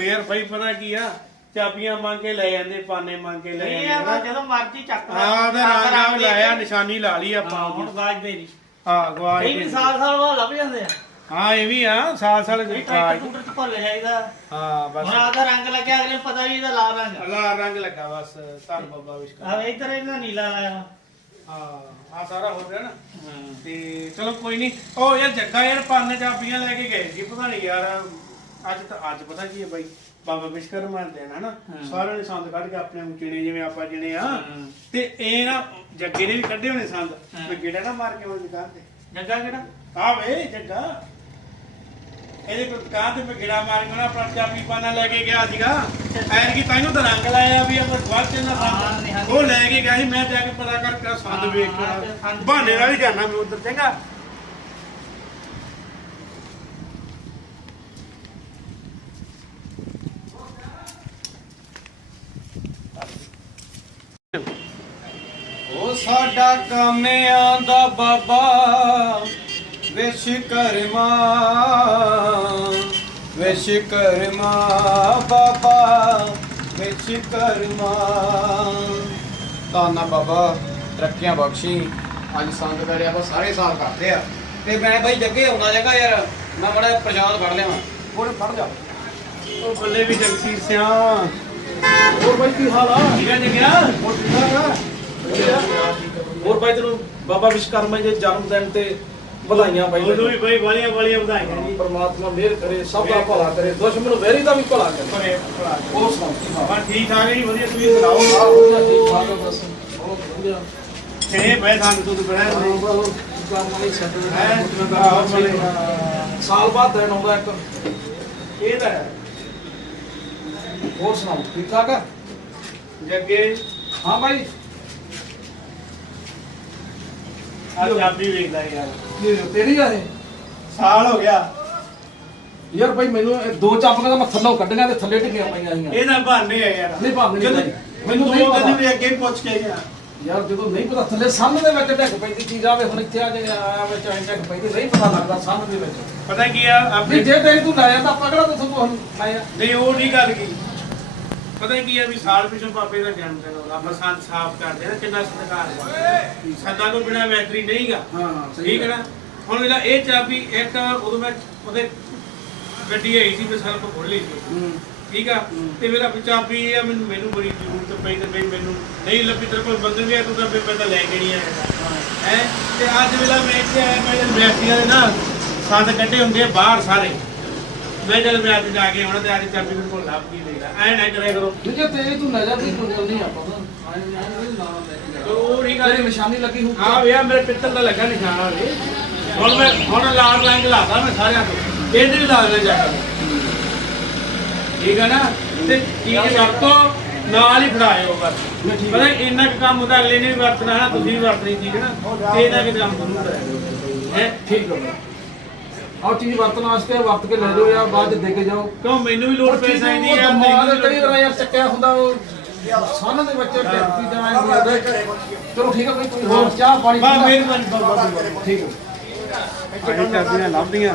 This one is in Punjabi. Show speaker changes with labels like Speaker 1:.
Speaker 1: ਫੇਰ ਬਈ ਪਤਾ ਕੀ ਆ? ਚਾਬੀਆਂ ਮੰਗ ਕੇ ਲੈ ਜਾਂਦੇ ਪਾਨੇ ਮੰਗ ਕੇ ਲੈ
Speaker 2: ਨਹੀਂ
Speaker 1: ਜਾਂਦੇ
Speaker 2: ਆ
Speaker 1: ਨਾ।
Speaker 2: ਜਦੋਂ ਮਰਜ਼ੀ ਚੱਕ ਲੈ।
Speaker 1: ਹਾਂ ਤੇ ਲਾਇਆ। ਨਿਸ਼ਾਨੀ ਲਾ ਲਈ ਆਪਾਂ
Speaker 2: ਹਾਂ, ਹੁਣ
Speaker 1: ਉਹਦੀ।
Speaker 2: ਬਾਜ ਦੇ ਨਹੀਂ
Speaker 1: ਹਾਂ ਗਵਾਜ
Speaker 2: ਕਈ ਵੀ ਸਾਲ ਸਾਲ ਬਾਅਦ ਲੱਭ ਜਾਂਦੇ ਆ।
Speaker 1: ਹਾਂ ਇਹ ਵੀ ਆ ਸਾਲ ਸਾਲ
Speaker 2: ਕਈ ਟਰੈਕਟਰ ਟੂਟਰ ਚ ਭੁੱਲ ਜਾਈਦਾ।
Speaker 1: ਹਾਂ ਬਸ।
Speaker 2: ਹੁਣ ਆਦਾ ਰੰਗ ਲੱਗਿਆ ਅਗਲੇ ਨੂੰ ਪਤਾ ਵੀ ਇਹਦਾ ਲਾਲ ਰੰਗ ਆ।
Speaker 1: ਅੱਲਾ ਰੰਗ ਲੱਗਾ ਬਸ। ਧੰਨ ਬਾਬਾ ਵਿਸ਼ਕਾ
Speaker 2: ਆ ਇੱਧਰ ਇਹਦਾ ਨੀਲਾ।
Speaker 1: ਹਾਂ ਆ ਸਾਰਾ ਹੋ ਗਿਆ ਨਾ। ਤੇ ਚਲੋ ਕੋਈ ਨਹੀਂ। ਉਹ ਯਾਰ ਜੱਗਾ ਯਾਰ ਪਾਨੇ ਚਾਬੀਆਂ ਲੈ ਕੇ ਗਏ ਸੀ ਪਤਾ ਨਹੀਂ ਯਾਰ ਅੱਜ ਤਾਂ ਅੱਜ ਪਤਾ ਕੀ ਹੈ ਬਾਈ? ਬਾਬਾ ਵਿਸ਼ਕਰਮਾ ਦੇ ਨਾ ਨਾ। ਸਾਰਿਆਂ ਨੇ ਸੰਦ ਕੱਢ ਕੇ ਆਪਣੇ ਨੂੰ ਚਿਣੇ ਜਿਵੇਂ ਆਪਾਂ ਜਿਣੇ ਆ। ਤੇ ਇਹ ਨਾ ਜੱਗੇ ਨੇ ਵੀ ਕੱਢੇ ਹੋਣੇ ਸੰਦ। ਤੇ ਗੇੜਾ ਨਾ ਮਾਰ ਕੇ ਉਹ ਦੁਕਾਨ ਤੇ।
Speaker 2: ਜੱਗਾ ਕਿਹੜਾ?
Speaker 1: ਆ ਵੇ ਜੱਗਾ। ਇਹਦੇ ਕੋਲ ਦੁਕਾਨ ਤੇ ਮੈਂ ਗੇੜਾ ਮਾਰ ਕੇ ਨਾ ਆਪਣਾ ਚਾਬੀ ਪਾਨਾ ਲੈ ਕੇ ਗਿਆ ਸੀਗਾ। ਐਰ ਕੀ ਤਾਈਓ ਤਾਂ ਰੰਗ ਲਾਇਆ ਵੀ ਆਪਾਂ ਨਾ
Speaker 2: ਨਹੀਂ, ਹਾਂ।
Speaker 1: ਸੰਦ ਉਹ ਲੈ ਕੇ ਗਿਆ ਸੀ ਮੈਂ ਜਾ ਕੇ ਪਤਾ ਕਰ ਕੇ ਸੰਦ ਵੇਖ ਕੇ ਬਹਾਨੇ ਨਾਲ ਹੀ ਜਾਣਾ ਮੈਂ ਉਧਰ ਚੰਗਾ।
Speaker 3: ਉਹ ਸਾਡਾ ਕੰਮ ਆਂਦਾ ਬਾਬਾ ਵਿਸ਼ਕਰਮਾ ਵਿਸ਼ਕਰਮਾ ਬਾਬਾ ਵਿਸ਼ਕਰਮਾ ਤਾਨਾ ਬਾਬਾ ਤਰੱਕੀਆਂ ਬਖਸ਼ੀ। ਅੱਜ ਸੰਗ ਕਰੇ ਆਪਾਂ ਸਾਰੇ ਸਾਲ ਕਰਦੇ ਆ। ਤੇ ਮੈਂ ਬਈ ਜੱਗੇ ਆਉਣਾ ਜਗਾ ਯਾਰ ਮੈਂ ਬੜਾ ਪ੍ਰਸ਼ਾਦ ਫੜ ਲਿਆ ਕੋਲ ਫੜ ਜਾ।
Speaker 1: ਉਹ ਬੱਲੇ ਵੀ ਜਗਸੀਰ ਸਿਆ।
Speaker 3: ਹੋਰ ਬਈ ਕੀ ਹਾਲ ਆ?
Speaker 1: ਠੀਕ ਹੈ ਜਗਿਆ
Speaker 3: ਹੋਰ ਠੀਕ ਆ?
Speaker 4: ਹੋਰ ਬਾਈ ਤੈਨੂੰ ਬਾਬਾ ਵਿਸ਼ਕਰਮਾ ਜੀ ਦੇ ਜਨਮ ਦਿਨ ਤੇ ਵਧਾਈਆਂ ਬਾਈ
Speaker 1: ਉਦੋਂ ਵੀ ਬਈ ਵਾਲੀਆਂ ਵਾਲੀਆਂ ਵਧਾਈਆਂ। ਜੀ
Speaker 4: ਪਰਮਾਤਮਾ ਮਿਹਰ ਕਰੇ ਸਭ ਦਾ ਭਲਾ ਕਰੇ ਦੁਸ਼ਮਣ ਵੈਰੀ ਦਾ ਵੀ ਭਲਾ ਕਰੇ।
Speaker 1: ਬੜੇ ਭਰਾ
Speaker 4: ਹੋਰ ਸੁਣਾਓ ਕੀ ਹਾਲ?
Speaker 1: ਹਾਂ ਠੀਕ ਠਾਕ ਹੈ ਜੀ ਵਧੀਆ ਤੁਸੀਂ ਸੁਣਾਓ?
Speaker 4: ਆ ਵਧੀਆ ਠੀਕ ਠਾਕ ਬਸ। ਬਹੁਤ ਵਧੀਆ।
Speaker 1: ਛੇ ਬੈ ਸਾਨੂੰ ਤੂੰ ਬੜਾ ਨਹੀਂ
Speaker 4: ਕੰਮ ਵਾਲੀ ਸੈਟਲ
Speaker 1: ਹੈਂ?
Speaker 4: ਸਾਲ ਬਾਅਦ ਦਿਨ ਆਉਂਦਾ ਇੱਕ।
Speaker 1: ਇਹ ਤਾਂ ਹੈ।
Speaker 4: ਹੋਰ ਸੁਣਾਓ ਠੀਕ ਠਾਕ ਆ
Speaker 1: ਜੱਗੇ।
Speaker 4: ਹਾਂ ਬਾਈ
Speaker 1: ਆ ਚਾਬੀ ਵੇਖਦਾ ਯਾਰ।
Speaker 4: ਤੇਰੀ ਆ ਇਹ।
Speaker 1: ਸਾਲ ਹੋ ਗਿਆ।
Speaker 4: ਯਾਰ ਬਾਈ ਮੈਨੂੰ ਇਹ ਦੋ ਚਾਪੀਆਂ ਦਾ ਮੈਂ ਥੱਲੋਂ ਕੱਢੀਆਂ ਤੇ ਥੱਲੇ ਟਿਕੀਆਂ ਪਈਆਂ ਸੀਗੀਆਂ।
Speaker 1: ਇਹ ਤਾਂ ਬਹਾਨੇ ਆ ਯਾਰ।
Speaker 4: ਨਹੀਂ ਨਹੀਂ
Speaker 1: ਜਦੋਂ-
Speaker 4: ਭਾਈ।
Speaker 1: ਮੈਨੂੰ
Speaker 4: ਮੈਨੂੰ ਨਹੀਂ
Speaker 1: ਦੋ
Speaker 4: ਪਤਾ।
Speaker 1: ਵੀ ਅੱਗੇ ਹੀ ਪੁੱਛ ਕੇ ਗਿਆ।
Speaker 4: ਯਾਰ ਜਦੋਂ ਨਹੀਂ ਪਤਾ ਥੱਲੇ ਦੇ ਵਿੱਚ ਡਿੱਗ ਪੈਂਦੀ ਚੀਜ਼ ਆਵੇ ਹੁਣ ਇੱਥੇ ਆ ਜੇ ਆਇਆ ਵਿੱਚ ਐਂ ਡਿੱਗ ਪੈਂਦੀ ਨਹੀਂ ਪਤਾ ਲੱਗਦਾ ਦੇ ਵਿੱਚ।
Speaker 1: ਪਤਾ ਕੀ ਆ ਆਪਣੇ
Speaker 4: ਜੇ ਤੇਰੀ ਤੂੰ ਲਾਇਆ ਤਾਂ ਆਪਾਂ ਕਿਹੜਾ ਤੂੰ ਕੁਝ ਲਾਇਆ
Speaker 1: ਨਹੀਂ ਉਹ ਨਹੀਂ ਗੱਲ ਕੀ। ਪਤਾ ਕੀ ਆ ਵੀ ਸਾਲ ਪਿਛੋਂ ਬਾਬੇ ਦਾ ਜਨਮ ਦਿਨ ਹੋਗਾ ਆਪਾਂ ਸੰਤ ਸਾਫ਼ ਕਰਦੇ ਨਾ, ਕਿੰਨਾ ਸਤਿਕਾਰ ਹੈ ਸੰਤਾਂ ਤੋਂ ਬਿਨਾ ਵੈਤਰੀ ਨਹੀਂਗਾ।
Speaker 4: ਹਾਂ ਹਾਂ
Speaker 1: ਠੀਕ ਹੈ ਨਾ? ਹੁਣ ਇਹਦਾ ਇਹ ਚਾਬੀ ਇੱਕ ਉਦੋਂ ਮੈਂ ਉਹਦੇ ਗੱਡੀ ਆਈ ਸੀ ਮੈਂ ਸਲਫ ਖੋਲ ਲਈ ਸੀ। ਠੀਕ ਆ? ਤੇ ਮੇਰਾ ਚਾਬੀ ਆ ਮੈਨੂੰ ਮੈਨੂੰ ਬੜੀ ਜ਼ਰੂਰਤ ਪਈ ਤੇ ਬਈ ਮੈਨੂੰ ਨਹੀਂ ਲੱਭੀ ਤੇਰੇ ਕੋਲ ਬੰਦੇ ਵੀ ਆ ਤੂੰ ਤਾਂ ਮੈਂ ਤਾਂ ਲੈ ਕੇ ਨਹੀਂ ਆਇਆ। ਹੈ। ਤੇ ਅੱਜ ਵੇਲਾ ਮੈਂ ਇੱਥੇ ਆਇਆ ਮੈਂ ਵਿਅਕਤੀਆਂ ਦੇ ਨਾ ਸੰਦ ਕੱਢੇ ਹੁੰਦੇ ਆ ਬਾਹਰ ਸਾਰੇ। ਮੈਂ ਜਦ ਮੈਂ ਅੱਜ ਜਾ ਕੇ ਹੁਣ ਤੇ ਅੱਜ ਚਾਬੀ ਮੇਰੇ ਕੋਲ ਲੱਭ ਗਈ ਦੇਗਾ ਐ ਨਾ ਕਰਿਆ ਕਰੋ।
Speaker 4: ਹੈ ਤੇਰੀ ਤੂੰ ਨਜ਼ਰ ਦੀ ਗੱਲ ਨਹੀਂ ਆਪਾਂ ਨੂੰ ਆਏ ਨਹੀਂ ਨਾ ਲੈ ਕੇ
Speaker 1: ਉਹ ਨਹੀਂ
Speaker 4: ਨਿਸ਼ਾਨੀ ਲੱਗੀ ਹੋਊ।
Speaker 1: ਹਾਂ ਵਿਆ ਮੇਰੇ ਪਿੱਤਲ ਦਾ ਲੱਗਾ ਨਿਸ਼ਾਨ ਵਾਲੇ ਹੁਣ ਮੈਂ ਹੁਣ ਲਾਲ ਰੰਗ ਲਾਦਾ ਮੈਂ ਸਾਰਿਆਂ ਤੋਂ ਇਹਦੇ ਵੀ ਲਾ ਲੈ ਜਾ ਕੇ। ਠੀਕ ਹੈ ਨਾ? ਤੇ ਚੀਜ਼ ਵਰਤੋ ਨਾਲ ਹੀ ਫੜਾਇਓ ਬਸ। ਪਤਾ ਇੰਨਾ ਕੁ ਕੰਮ ਹੁੰਦਾ ਅਗਲੇ ਨੇ ਵੀ ਵਰਤਣਾ ਹੈ ਨਾ ਤੁਸੀਂ ਵੀ ਵਰਤਣੀ ਠੀਕ ਹੈ ਨਾ। ਤੇ ਇਹਨਾਂ ਕਿ ਕੰਮ ਤੁਹਾਨੂੰ ਹੈ
Speaker 4: ਠੀਕ ਹੈ ਆਹ ਚੀਜ਼ ਵਰਤਣ ਵਾਸਤੇ ਆ, ਵਰਤ ਕੇ ਲੈ ਜਾਓ ਜਾਂ ਬਾਅਦ ਚ ਦੇ ਕੇ ਜਾਓ।
Speaker 1: ਕਿਉਂ? ਮੈਨੂੰ ਵੀ ਲੋੜ ਪੈ ਸਕਦੀ ਹੈ
Speaker 4: ਦਿਮਾਗ ਤੇ ਕਈ ਵਾਰ ਯਾਰ ਚੱਕਿਆ ਹੁੰਦਾ ਉਹ ਸੰਨ ਦੇ ਵਿੱਚ ਟੈਕਸੀ ਜਾਂ ਐਂ ਹੁੰਦਾ। ਚਲੋ ਠੀਕ ਹੈ ਕੋਈ ਕੋਈ ਹੋਰ ਚਾਹ ਪਾਣੀ
Speaker 1: ਬਾ? ਮਿਹਰਬਾਨੀ ਬਾਬਾ
Speaker 4: ਠੀਕ ਹੈ
Speaker 1: ਅਜੇ ਚਾਬੀਆਂ ਲੱਭਦੀਆਂ।